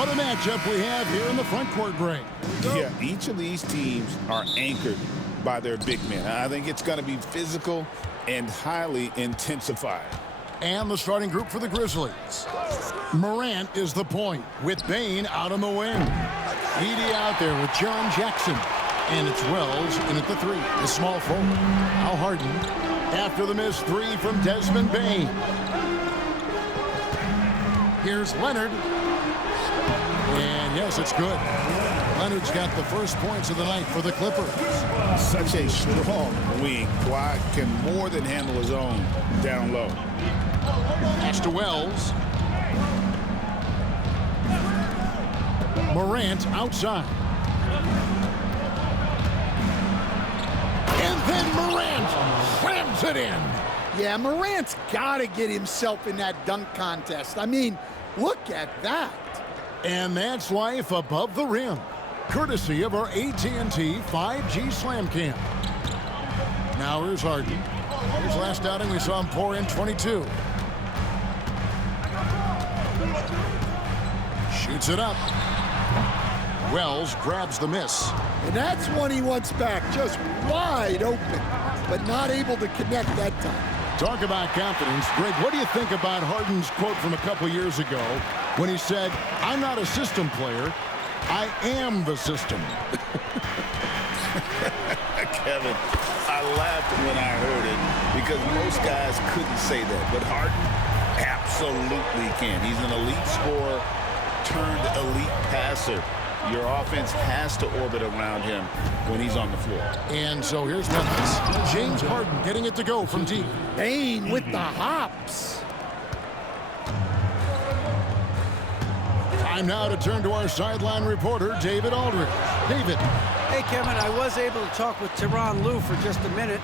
What a matchup we have here in the front court, Greg. Yeah, each of these teams are anchored by their big men. I think it's going to be physical and highly intensified. And the starting group for the Grizzlies. Morant is the point with Bane out on the wing. Edey out there with John Jackson. And it's Wells in at the 3. The small forward. Al Harden after the missed 3 from Desmond Bane. Here's Leonard. And yes, it's good. Leonard's got the first points of the night for the Clippers. Such a strong wing. Kawhi can more than handle his own down low. Pass to Wells. Morant outside. And then Morant slams it in. Yeah, Morant's got to get himself in that dunk contest. I mean, look at that. And that's life above the rim, courtesy of our AT&T 5G Slam Cam. Now here's Harden. His last outing, we saw him pour in 22. Shoots it up. Wells grabs the miss. And that's one he wants back, just wide open, but not able to connect that time. Talk about confidence. Greg, what do you think about Harden's quote from a couple years ago when he said, "I'm not a system player, I am the system"? Kevin, I laughed when I heard it because most guys couldn't say that, but Harden absolutely can. He's an elite scorer turned elite passer. Your offense has to orbit around him when he's on the floor. And so here's Memphis. James Harden getting it to go from deep. Bane with the hops. Time now to turn to our sideline reporter, David Aldridge. David. Hey, Kevin, I was able to talk with Tyronn Lue for just a minute.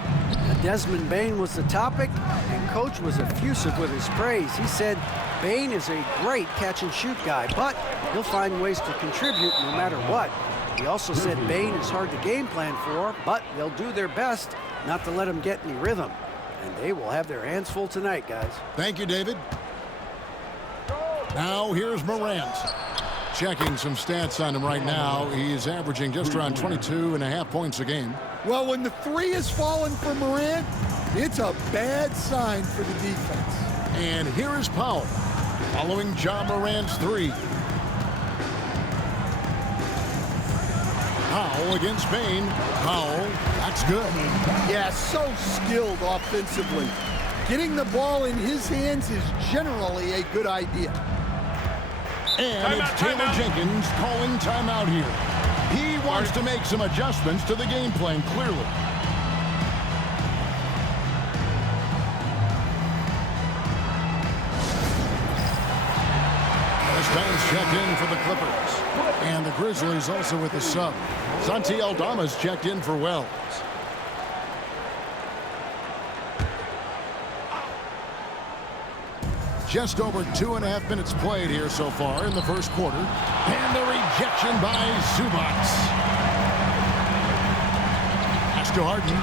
Desmond Bane was the topic, and Coach was effusive with his praise. He said Bane is a great catch-and-shoot guy, but he'll find ways to contribute no matter what. He also said Bane is hard to game plan for, but they'll do their best not to let him get any rhythm. And they will have their hands full tonight, guys. Thank you, David. Now here's Morant. Checking some stats on him right now. He's averaging just around 22.5 points a game. Well, when the 3 is falling for Morant, it's a bad sign for the defense. And here is Powell, following John Morant's 3. Powell against Bane. Powell, that's good. Yeah, so skilled offensively. Getting the ball in his hands is generally a good idea. And it's Taylor Jenkins calling timeout here. He wants to make some adjustments to the game plan, clearly. Stone's checked in for the Clippers. And the Grizzlies also with a sub. Santi Aldama's checked in for Wells. Just over 2.5 minutes played here so far in the first quarter. And the rejection by Zubac. Pass to Harden.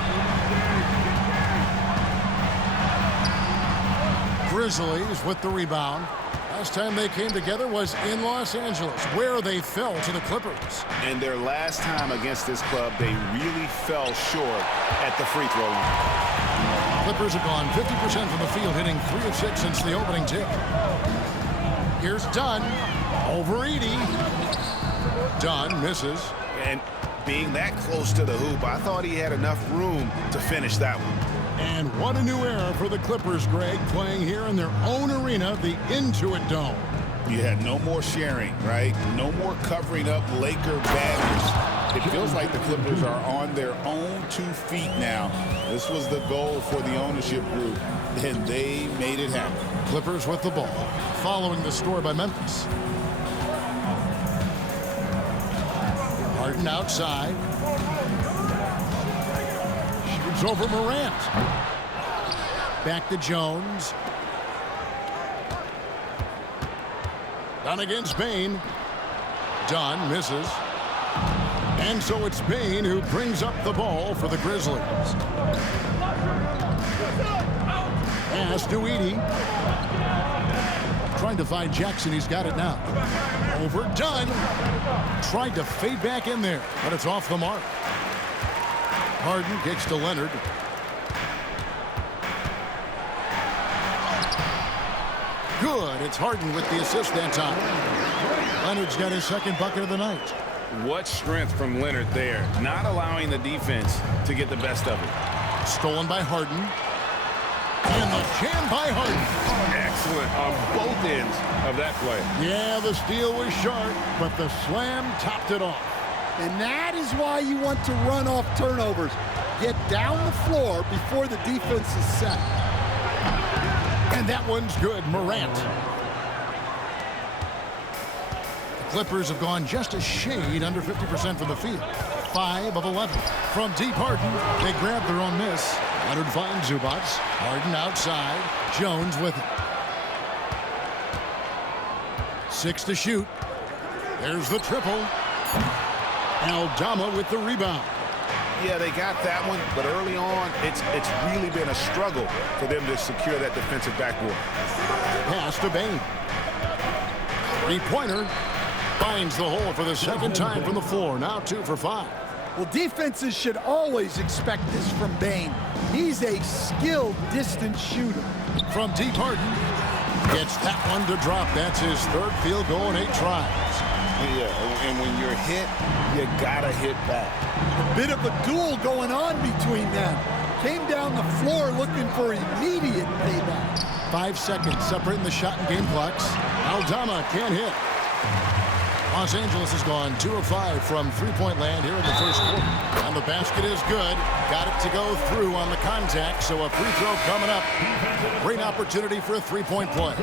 Grizzlies with the rebound. Last time they came together was in Los Angeles, where they fell to the Clippers. And their last time against this club, they really fell short at the free throw line. Clippers have gone 50% from the field, hitting 3 of 6 since the opening tip. Here's Dunn over Edey. Dunn misses. And being that close to the hoop, I thought he had enough room to finish that one. And what a new era for the Clippers, Greg, playing here in their own arena, the Intuit Dome. You had no more sharing, right? No more covering up Laker banners. It feels like the Clippers are on their own 2 feet now. This was the goal for the ownership group, and they made it happen. Clippers with the ball, following the score by Memphis. Harden outside. Shoots over Morant. Back to Jones. Dunn against Bane. Dunn misses. And so it's Bane who brings up the ball for the Grizzlies. Pass to Edey. trying to find Jackson. He's got it now. Overdone. Tried to fade back in there, but it's off the mark. Harden kicks to Leonard. Good. It's Harden with the assist that time. Leonard's got his second bucket of the night. What strength from Leonard there, not allowing the defense to get the best of it. Stolen by Harden. And the jam by Harden. Excellent on both ends of that play. Yeah, the steal was sharp, but the slam topped it off. And that is why you want to run off turnovers. Get down the floor before the defense is set. And that one's good. Morant. The Clippers have gone just a shade under 50% from the field. 5 of 11. From deep, Harden, they grab their own miss. Leonard finds Zubac. Harden outside. Jones with it. 6 to shoot. There's the triple. Aldama with the rebound. Yeah, they got that one, but early on, it's really been a struggle for them to secure that defensive backboard. Pass to Bane. Three-pointer. Finds the hole for the second time from the floor. Now 2 for 5. Well, defenses should always expect this from Bane. He's a skilled distance shooter. From deep, Harden gets that one to drop. That's his third field goal in 8 tries. Yeah, and when you're hit, you gotta hit back. A bit of a duel going on between them. Came down the floor looking for immediate payback. 5 seconds separating the shot and game clocks. Aldama can't hit. Los Angeles has gone 2 of 5 from three-point land here in the first quarter. And the basket is good. Got it to go through on the contact, so a free throw coming up. Great opportunity for a three-point play.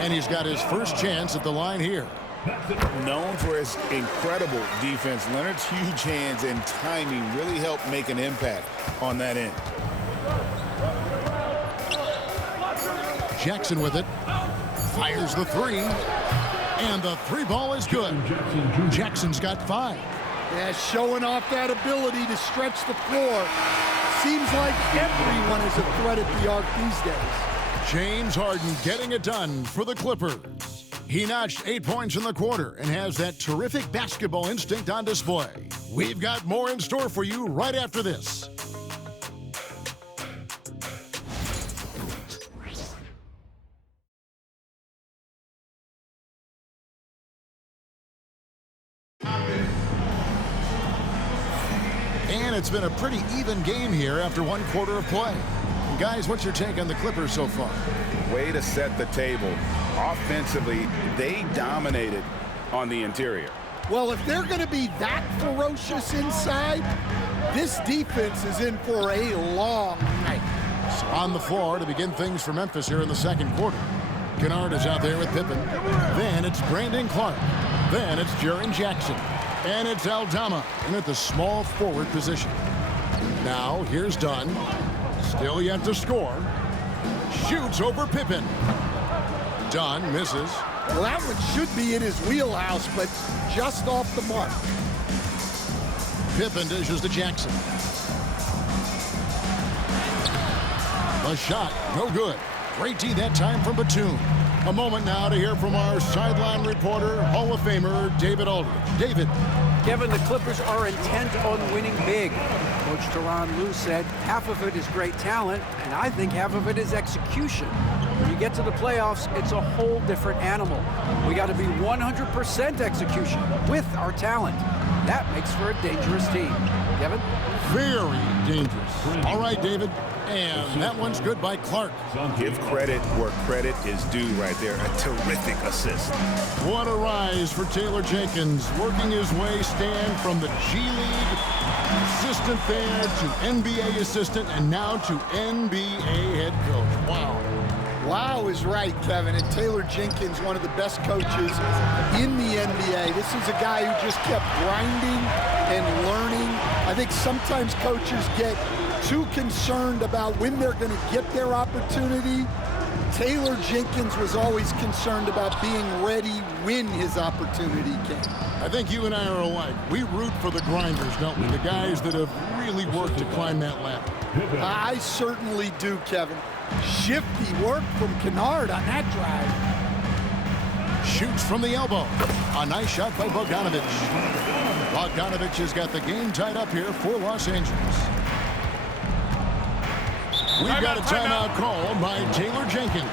And he's got his first chance at the line here. Known for his incredible defense, Leonard's huge hands and timing really helped make an impact on that end. Jackson with it. Fires the three. And the three ball is good. Jackson's got 5. Yeah, showing off that ability to stretch the floor. Seems like everyone is a threat at the arc these days. James Harden getting it done for the Clippers. He notched 8 points in the quarter and has that terrific basketball instinct on display. We've got more in store for you right after this. And it's been a pretty even game here after 1 quarter of play. Guys, what's your take on the Clippers so far? Way to set the table. Offensively, they dominated on the interior. Well, if they're going to be that ferocious inside, this defense is in for a long night. So on the floor to begin things for Memphis here in the second quarter. Kennard is out there with Pippen. Then it's Brandon Clark. Then it's Jaren Jackson. And it's Aldama in at the small forward position. Now here's Dunn. Still yet to score. Shoots over Pippen. Dunn misses. Well, that one should be in his wheelhouse, but just off the mark. Pippen dishes to Jackson. The shot, no good. Great D that time from Batum. A moment now to hear from our sideline reporter, Hall of Famer David Aldridge. David. Kevin, the Clippers are intent on winning big. Coach Tyronn Lue said half of it is great talent, and I think half of it is execution. When you get to the playoffs, it's a whole different animal. We got to be 100% execution with our talent. That makes for a dangerous team. Kevin? Very dangerous. All right, David. And that one's good by Clark. Give credit where credit is due right there. A terrific assist. What a rise for Taylor Jenkins, working his way, Stan, from the G League assistant there to NBA assistant and now to NBA head coach. Wow. Wow is right, Kevin. And Taylor Jenkins, one of the best coaches in the NBA. This is a guy who just kept grinding and learning. I think sometimes coaches get too concerned about when they're going to get their opportunity. Taylor Jenkins was always concerned about being ready when his opportunity came. I think you and I are alike. We root for the grinders, don't we? The guys that have really worked to climb that ladder. I certainly do, Kevin. Shifty work from Kennard on that drive. Shoots from the elbow. A nice shot by Bogdanovic. Bogdanovic has got the game tied up here for Los Angeles. We've got a timeout call by Taylor Jenkins.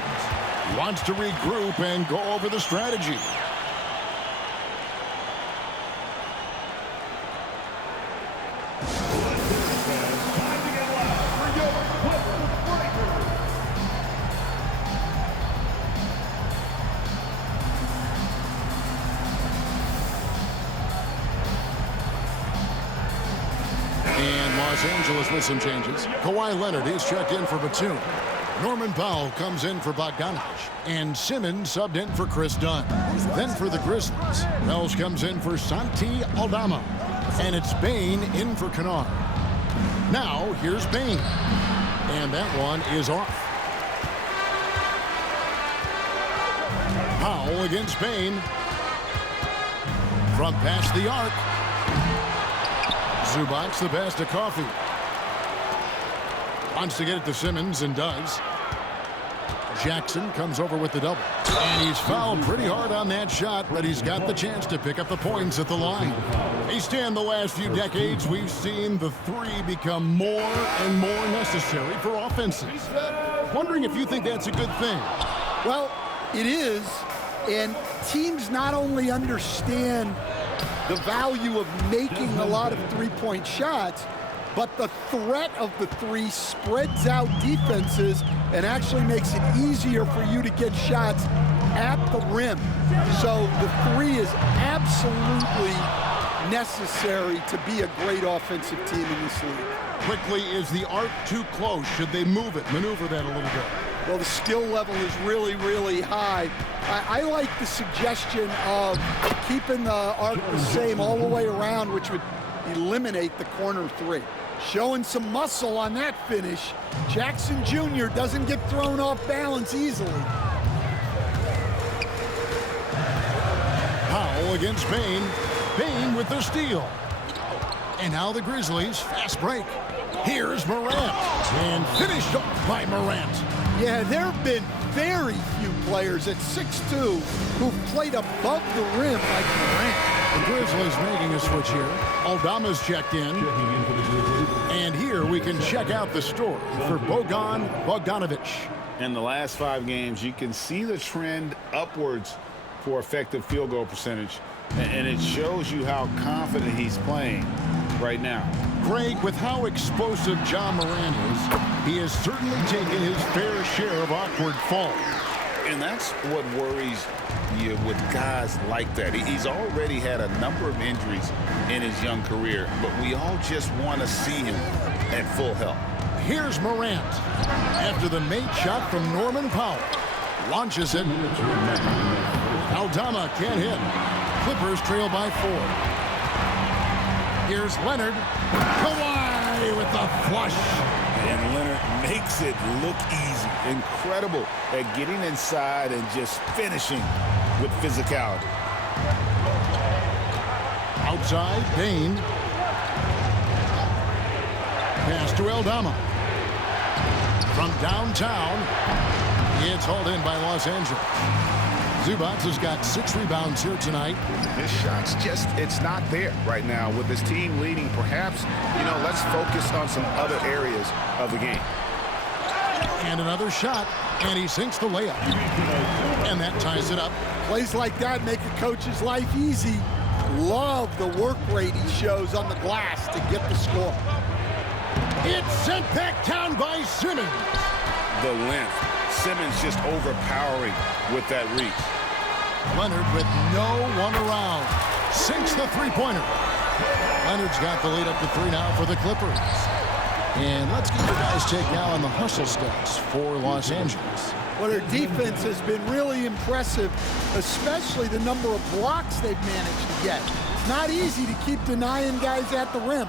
Wants to regroup and go over the strategy. And Los Angeles with some changes. Kawhi Leonard is checked in for Batum. Norman Powell comes in for Bogdanovic. And Simmons subbed in for Chris Dunn. Then for the Grizzlies, Wells comes in for Santi Aldama. And it's Bane in for Kennard. Now, here's Bane. And that one is off. Powell against Bane. From past the arc. Zubac the pass to Coffee. Wants to get it to Simmons and does. Jackson comes over with the double. And he's fouled pretty hard on that shot, but he's got the chance to pick up the points at the line. They stand the last few decades, we've seen the three become more and more necessary for offenses. Wondering if you think that's a good thing. Well, it is, and teams not only understand the value of making a lot of three-point shots, but the threat of the three spreads out defenses and actually makes it easier for you to get shots at the rim. So the three is absolutely necessary to be a great offensive team in this league. Quickly, is the arc too close? Should they move it, maneuver that a little bit? Well, the skill level is really, really high. I like the suggestion of keeping the arc the same all the way around, which would eliminate the corner three. Showing some muscle on that finish. Jackson Jr. doesn't get thrown off balance easily. Powell against Bane. Bane with the steal. And now the Grizzlies, fast break. Here's Morant. And finished off by Morant. Yeah, there have been very few players at 6'2" who've played above the rim like Morant. The Grizzlies making a switch here. Aldama's checked in. And here we can check out the story for Bogdanovic. In the last 5 games, you can see the trend upwards for effective field goal percentage. And it shows you how confident he's playing right now. Greg, with how explosive Ja Morant is, he has certainly taken his fair share of awkward falls. And that's what worries you with guys like that. He's already had a number of injuries in his young career, but we all just want to see him at full health. Here's Morant. After the made shot from Norman Powell. Launches it. Aldama can't hit. Clippers trail by 4. Here's Leonard. Kawhi with the flush. And Leonard makes it look easy. Incredible at getting inside and just finishing with physicality. Outside, Bane. Pass to Aldama. From downtown, it's hauled in by Los Angeles. Zubac has got 6 rebounds here tonight. His shot's just, it's not there right now. With his team leading, perhaps, let's focus on some other areas of the game. And another shot, and he sinks the layup. And that ties it up. Plays like that make a coach's life easy. Love the work rate he shows on the glass to get the score. It's sent back down by Simmons. The length. Simmons just overpowering with that reach. Leonard with no one around. Sinks the three-pointer. Leonard's got the lead up to 3 now for the Clippers. And let's get your guys' take now on the hustle stats for Los Angeles. Well, their defense has been really impressive, especially the number of blocks they've managed to get. It's not easy to keep denying guys at the rim.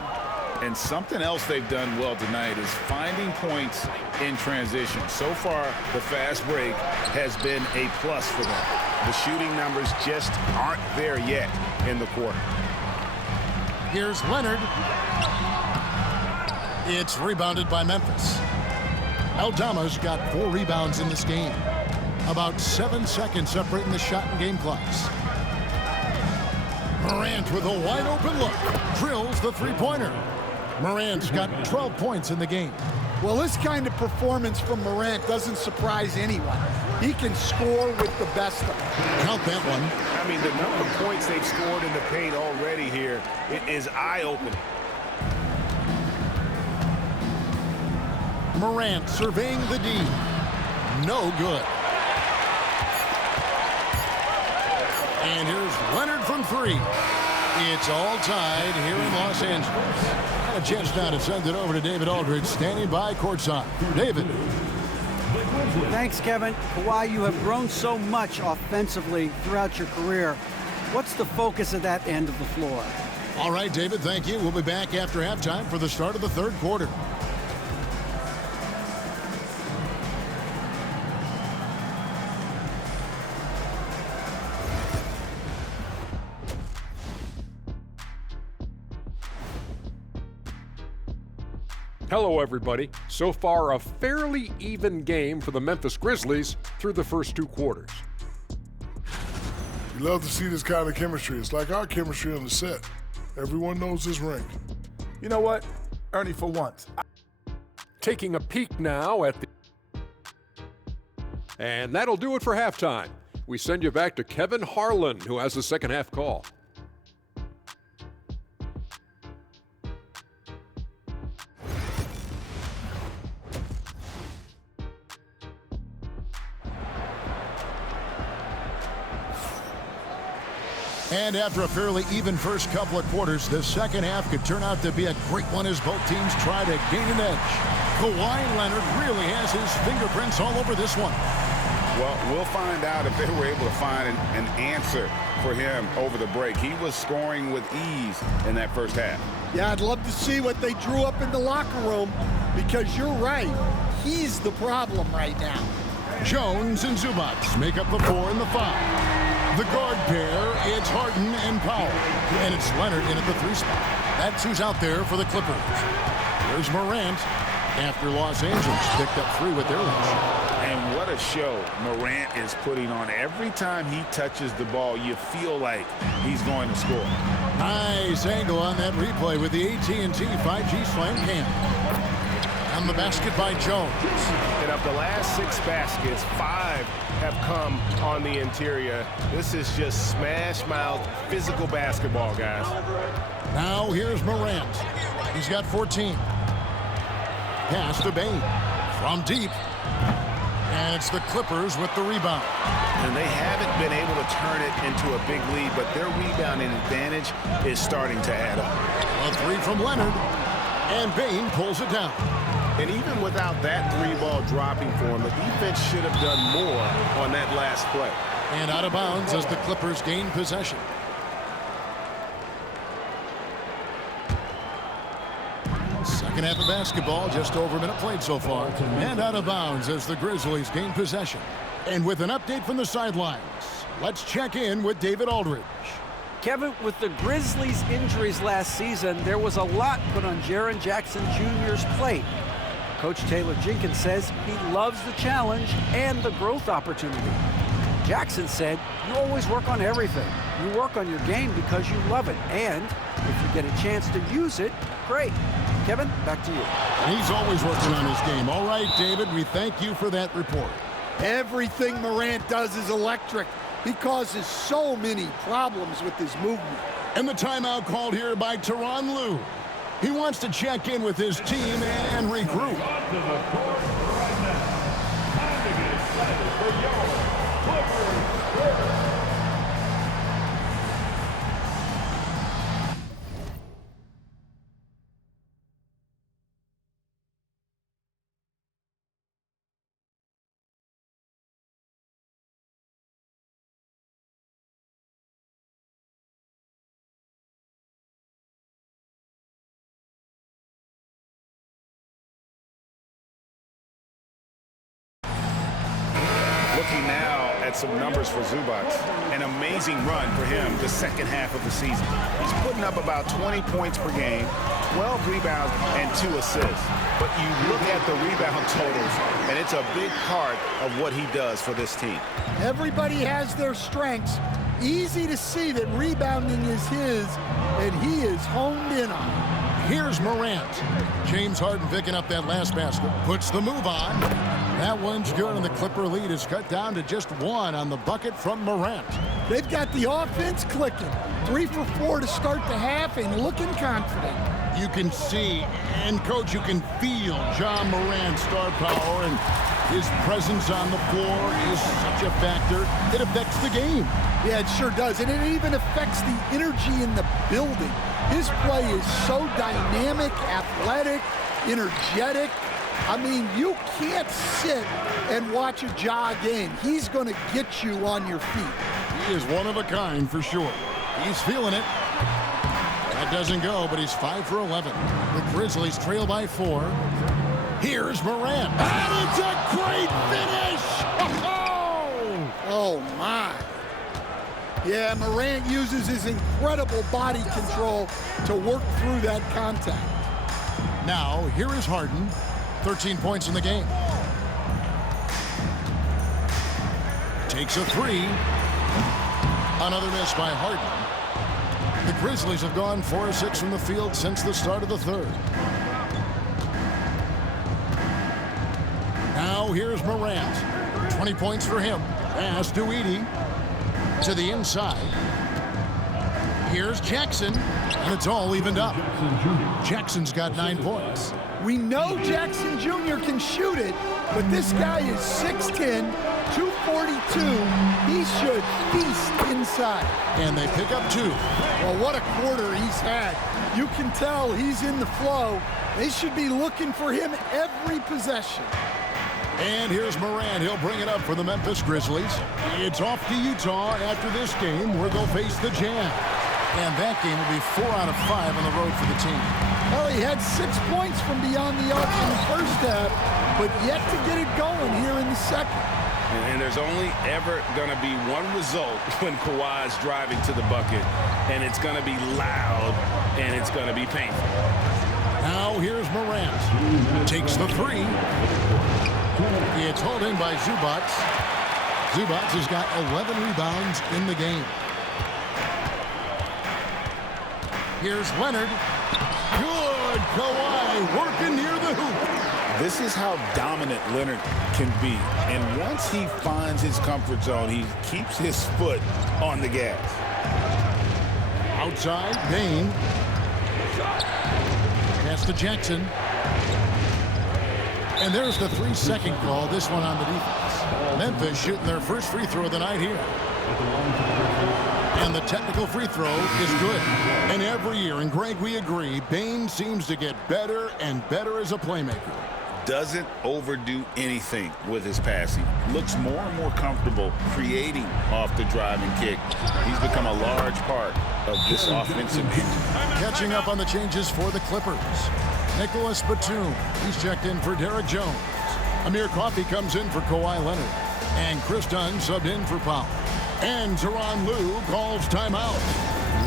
And something else they've done well tonight is finding points in transition. So far, the fast break has been a plus for them. The shooting numbers just aren't there yet in the quarter. Here's Leonard. It's rebounded by Memphis. Aldama's got 4 rebounds in this game. About 7 seconds separating the shot and game clocks. Morant with a wide open look. Drills the three-pointer. Morant's got 12 points in the game. Well, this kind of performance from Morant doesn't surprise anyone. He can score with the best of them. Count that one. I mean, the number of points they've scored in the paint already here, it is eye-opening. Morant surveying the D. No good. And here's Leonard from three. It's all tied here in Los Angeles. And a chance now to send it over to David Aldridge, standing by courtside. David. Thanks, Kevin. Kawhi, you have grown so much offensively throughout your career. What's the focus of that end of the floor? All right, David, thank you. We'll be back after halftime for the start of the third quarter. Hello, everybody. So far, a fairly even game for the Memphis Grizzlies through the first two quarters. You love to see this kind of chemistry. It's like our chemistry on the set. Everyone knows this ring. You know what, Ernie, for once. Taking a peek now at the... And that'll do it for halftime. We send you back to Kevin Harlan, who has the second half call. And after a fairly even first couple of quarters, the second half could turn out to be a great one as both teams try to gain an edge. Kawhi Leonard really has his fingerprints all over this one. Well, we'll find out if they were able to find an answer for him over the break. He was scoring with ease in that first half. Yeah, I'd love to see what they drew up in the locker room, because you're right. He's the problem right now. Jones and Zubac make up the 4 and the 5. The guard pair, it's Harden and Powell. And it's Leonard in at the 3 spot. That's who's out there for the Clippers. There's Morant after Los Angeles picked up 3 with their lunch. And what a show Morant is putting on. Every time he touches the ball, you feel like he's going to score. Nice angle on that replay with the AT&T 5G Slam Cam. On the basket by Jones. And of the last 6 baskets, 5 have come on the interior. This is just smash-mouth physical basketball, guys. Now here's Morant. He's got 14. Pass to Bane. From deep. And it's the Clippers with the rebound. And they haven't been able to turn it into a big lead, but their rebounding advantage is starting to add up. A 3 from Leonard. And Bane pulls it down. And even without that 3-ball dropping for him, the defense should have done more on that last play. And out of bounds as the Clippers gain possession. Second half of basketball, just over a minute played so far. And out of bounds as the Grizzlies gain possession. And with an update from the sidelines, let's check in with David Aldridge. Kevin, with the Grizzlies' injuries last season, there was a lot put on Jaren Jackson Jr.'s plate. Coach Taylor Jenkins says he loves the challenge and the growth opportunity. Jackson said, you always work on everything. You work on your game because you love it. And if you get a chance to use it, great. Kevin, back to you. He's always working on his game. All right, David, we thank you for that report. Everything Morant does is electric. He causes so many problems with his movement. And the timeout called here by Tyronn Lue. He wants to check in with his team and regroup. Looking now at some numbers for Zubac. an amazing run for him the second half of the season. He's putting up about 20 points per game, 12 rebounds, and 2 assists. But you look at the rebound totals, and it's a big part of what he does for this team. Everybody has their strengths. Easy to see that rebounding is his, and he is honed in on it. Here's Morant. James Harden picking up that last basket. Puts the move on. That one's good, and the Clipper lead is cut down to just 1 on the bucket from Morant. They've got the offense clicking. 3 for 4 to start the half and looking confident. You can see, and Coach, you can feel John Morant's star power, and his presence on the floor is such a factor. It affects the game. Yeah, it sure does, and it even affects the energy in the building. His play is so dynamic, athletic, energetic. I mean, you can't sit and watch a Ja game. He's going to get you on your feet. He is one of a kind for sure. He's feeling it. That doesn't go, but he's 5 for 11. The Grizzlies trail by 4. Here's Morant. And it's a great finish! Oh, my. Yeah, Morant uses his incredible body control to work through that contact. Now, here is Harden. 13 points in the game. Takes a 3. Another miss by Harden. The Grizzlies have gone 4 of 6 from the field since the start of the third. Now here's Morant. 20 points for him. Pass to Edey. To the inside. Here's Jackson. And it's all evened up. Jackson's got 9 points. We know Jackson Jr. can shoot it, but this guy is 6'10", 242. He should feast inside. And they pick up 2. Well, what a quarter he's had. You can tell he's in the flow. They should be looking for him every possession. And here's Morant. He'll bring it up for the Memphis Grizzlies. It's off to Utah after this game where they'll face the Jazz. And that game will be 4 out of 5 on the road for the team. Well, he had 6 points from beyond the arc in the first half, but yet to get it going here in the second. And there's only ever going to be one result when Kawhi's driving to the bucket, and it's going to be loud, and it's going to be painful. Now here's Morant. Takes the 3. It's hauled in by Zubac. Zubac has got 11 rebounds in the game. Here's Leonard. Good. Kawhi working near the hoop. This is how dominant Leonard can be. And once he finds his comfort zone, he keeps his foot on the gas. Outside, Bane. Pass to Jackson. And there's the 3-second call, this one on the defense. Memphis shooting their first free throw of the night here. And the technical free throw is good. And every year, and Greg, we agree, Bane seems to get better and better as a playmaker. Doesn't overdo anything with his passing. Looks more and more comfortable creating off the driving kick. He's become a large part of this offensive engine. Catching up on the changes for the Clippers. Nicholas Batum, he's checked in for Derek Jones. Amir Coffey comes in for Kawhi Leonard. And Chris Dunn subbed in for Powell. And Tyronn Lue calls timeout.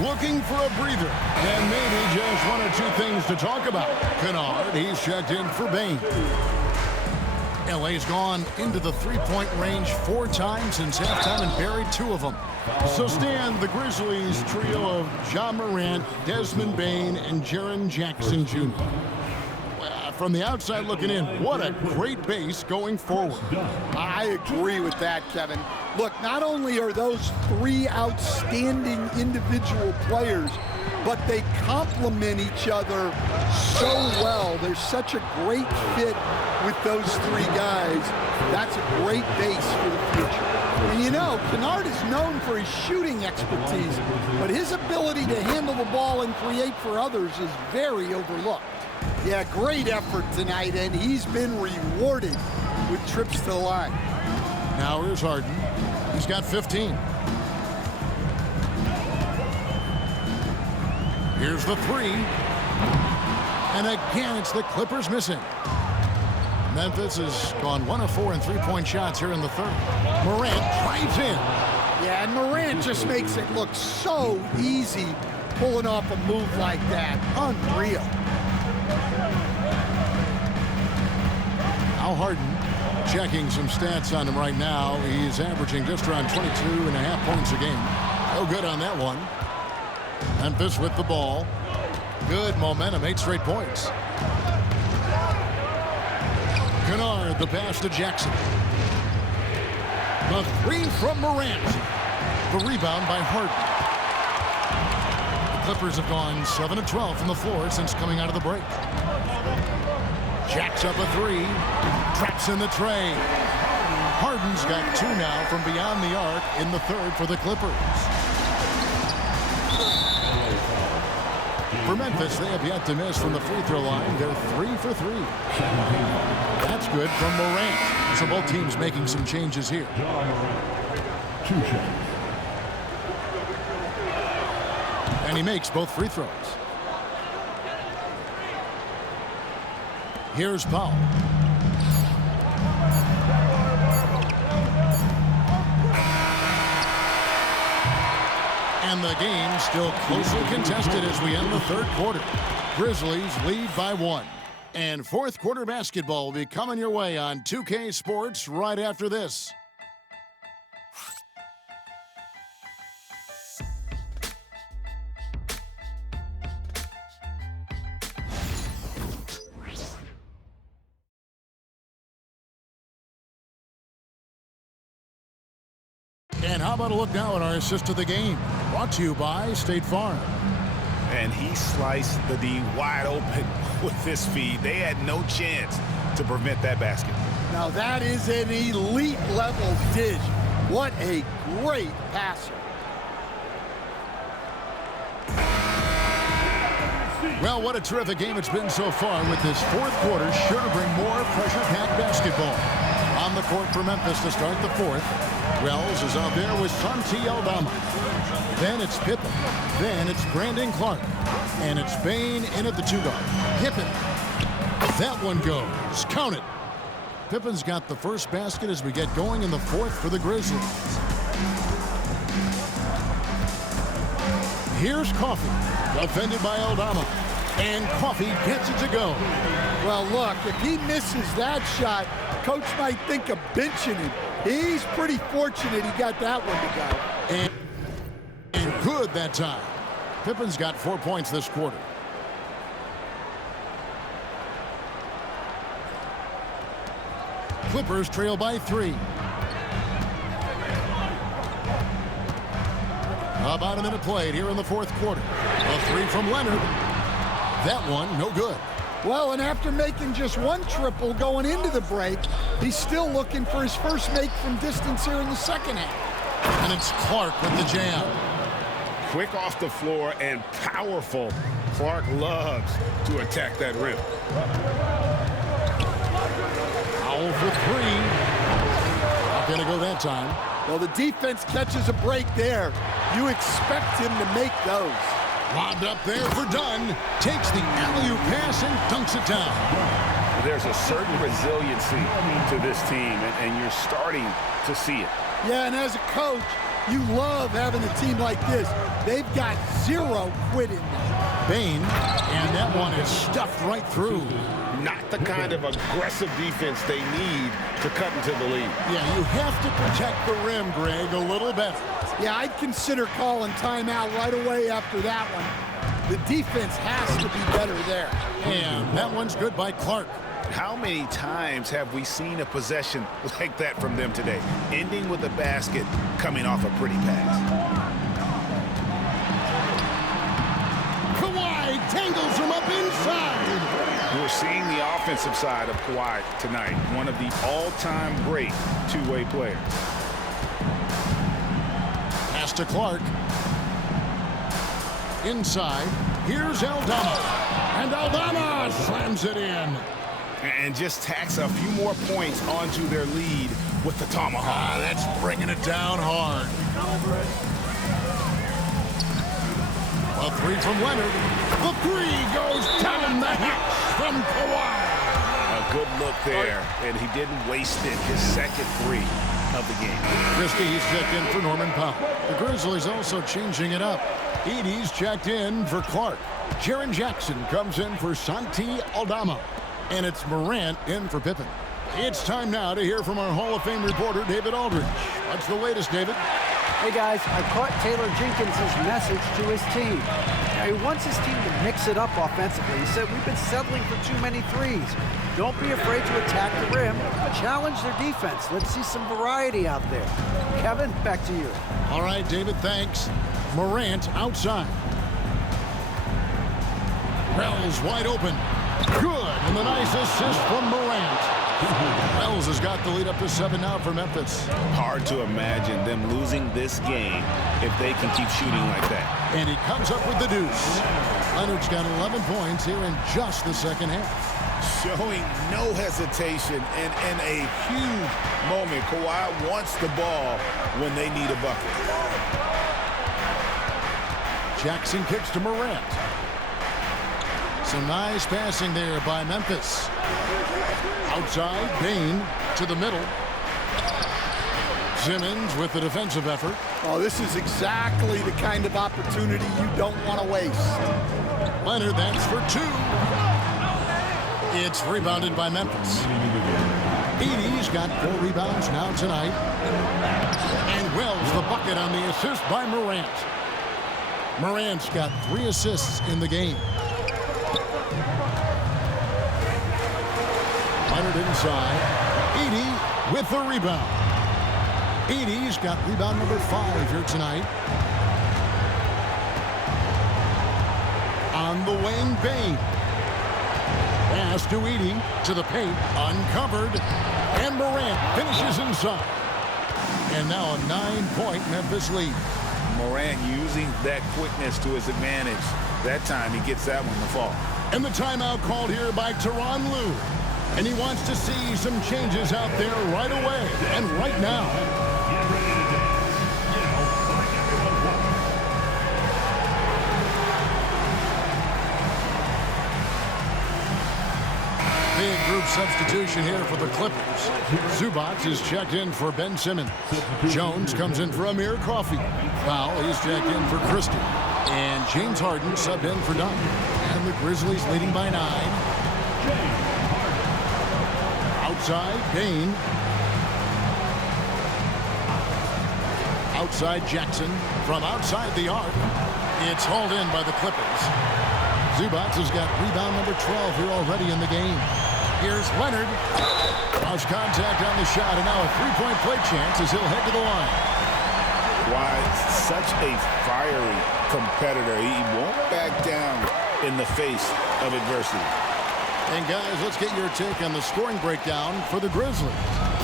Looking for a breather. And maybe just 1 or 2 things to talk about. Kennard, he's checked in for Bane. LA's gone into the 3-point range 4 times since halftime and buried 2 of them. So Stan, the Grizzlies trio of Ja Morant, Desmond Bane, and Jaren Jackson Jr. From the outside looking in, what a great base going forward. I agree with that, Kevin. Look, not only are those 3 outstanding individual players, but they complement each other so well. There's such a great fit with those 3 guys. That's a great base for the future. And you know, Kennard is known for his shooting expertise, but his ability to handle the ball and create for others is very overlooked. Yeah, great effort tonight, and he's been rewarded with trips to the line. Now here's Harden. He's got 15. Here's the 3. And again, it's the Clippers missing. Memphis has gone 1 of 4 in 3-point shots here in the third. Morant drives in. Yeah, and Morant just makes it look so easy pulling off a move like that. Unreal. Al Harden checking some stats on him right now. He's averaging just around 22.5 points a game. No good on that one. Memphis with the ball. Good momentum, 8 straight points. Kennard, the pass to Jackson. The 3 from Morant. The rebound by Harden. The Clippers have gone 7 of 12 from the floor since coming out of the break. Jacks up a 3. Traps in the tray. Harden's got 2 now from beyond the arc in the 3rd for the Clippers. For Memphis, they have yet to miss from the free throw line. They're 3 for 3. That's good from Morant. So both teams making some changes here. And he makes both free throws. Here's Powell. And the game still closely contested as we end the 3rd quarter. Grizzlies lead by 1. And 4th quarter basketball will be coming your way on 2K Sports right after this. And how about a look now at our assist of the game? Brought to you by State Farm. And he sliced the D wide open with this feed. They had no chance to prevent that basket. Now that is an elite level dish. What a great passer. Well, what a terrific game it's been so far, with this 4th quarter sure to bring more pressure-packed basketball. On the court for Memphis to start the 4th. Wells is out there with Santi Aldama. Then it's Pippen. Then it's Brandon Clark. And it's Bane in at the 2 guard. Pippen. That one goes. Count it. Pippen's got the first basket as we get going in the 4th for the Grizzlies. Here's Coffey. Defended by Aldama. And Coffey gets it to go. Well, look, if he misses that shot, coach might think of benching him. He's pretty fortunate he got that one to go. And good that time. Pippen's got 4 points this quarter. Clippers trail by 3. About a minute played here in the 4th quarter. A 3 from Leonard. That one, no good. Well, and after making just 1 triple going into the break, he's still looking for his first make from distance here in the 2nd half. And it's Clark with the jam. Quick off the floor and powerful. Clark loves to attack that rim. Powell for 3. Not going to go that time. Well, the defense catches a break there. You expect him to make those. Lobbed up there for Dunn. Takes the alley-oop pass and dunks it down. There's a certain resiliency to this team, and you're starting to see it. Yeah, and as a coach, you love having a team like this. They've got 0 quit in them. Bane, and that one is stuffed right through. Not the kind of aggressive defense they need to cut into the lead. Yeah, you have to protect the rim, Greg, a little better. Yeah, I'd consider calling timeout right away after that one. The defense has to be better there. And that one's good by Clark. How many times have we seen a possession like that from them today, ending with a basket coming off a pretty pass? Kawhi tangles him up inside. We're seeing the offensive side of Kawhi tonight, one of the all-time great two-way players. Pass to Clark. Inside, here's Aldama. And Aldama slams it in. And just tacks a few more points onto their lead with the tomahawk. That's bringing it down hard. A 3 from Leonard. The 3 goes down the hatch from Kawhi. A good look there, and he didn't waste it. His second 3. of the game. Christie's checked in for Norman Powell. The Grizzlies also changing it up. Edey's checked in for Clark. Jaren Jackson comes in for Santi Aldama. And it's Morant in for Pippen. It's time now to hear from our Hall of Fame reporter, David Aldridge. What's the latest, David? Hey guys, I caught Taylor Jenkins' message to his team. Now, he wants his team to mix it up offensively. He said, we've been settling for too many threes. Don't be afraid to attack the rim. Challenge their defense. Let's see some variety out there. Kevin, back to you. All right, David, thanks. Morant outside. Wells wide open. Good, and a nice assist from Morant. Wells has got the lead up to 7 now for Memphis. Hard to imagine them losing this game if they can keep shooting like that. And he comes up with the deuce. Leonard's got 11 points here in just the second half. Showing no hesitation and in a huge moment. Kawhi wants the ball when they need a bucket. Jackson kicks to Morant. Some nice passing there by Memphis. Outside, Bane to the middle. Simmons with the defensive effort. Oh, this is exactly the kind of opportunity you don't want to waste. Leonard, that's for 2. It's rebounded by Memphis. Edey's got 4 rebounds now tonight. And Wells the bucket on the assist by Morant. Morant's got 3 assists in the game. Leonard inside. Edey with the rebound. Edey's got rebound number 5 here tonight. On the wing, Bane. Pass to Edey to the paint. Uncovered. And Morant finishes inside. And now a 9-point Memphis lead. Morant using that quickness to his advantage. That time he gets that one to fall. And the timeout called here by Tyronn Lue. And he wants to see some changes out there right away and right now. Big group substitution here for the Clippers. Zubac is checked in for Ben Simmons. Jones comes in for Amir Coffey. Foul, he's checked in for Christie. And James Harden subbed in for Dunn. And the Grizzlies leading by 9. Outside, Bane. Outside, Jackson. From outside the arc. It's hauled in by the Clippers. Zubac has got rebound number 12 here already in the game. Here's Leonard. Lost contact on the shot, and now a 3-point play chance as he'll head to the line. Why, such a fiery competitor. He won't back down in the face of adversity. And guys, let's get your take on the scoring breakdown for the Grizzlies.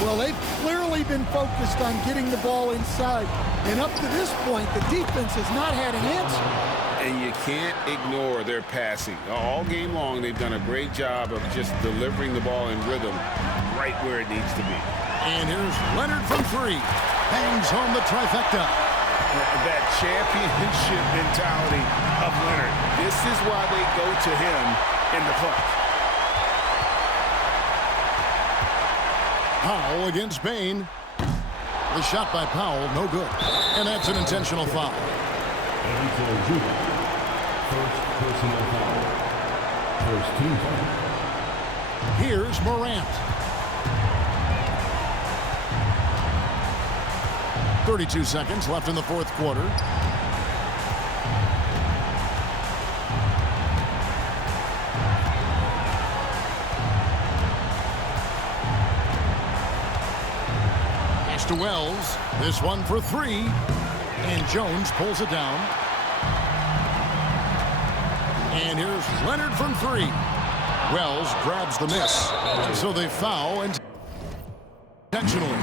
Well, they've clearly been focused on getting the ball inside. And up to this point, the defense has not had an answer. And you can't ignore their passing. All game long, they've done a great job of just delivering the ball in rhythm right where it needs to be. And here's Leonard from 3. Bangs home the trifecta. That championship mentality of Leonard. This is why they go to him in the clutch. Powell against Bane. The shot by Powell, no good. And that's an intentional foul. First personal foul. First team foul. Here's Morant. 32 seconds left in the 4th quarter. Pass to Wells. This one for 3. And Jones pulls it down. And here's Leonard from 3. Wells grabs the miss. So they foul intentionally.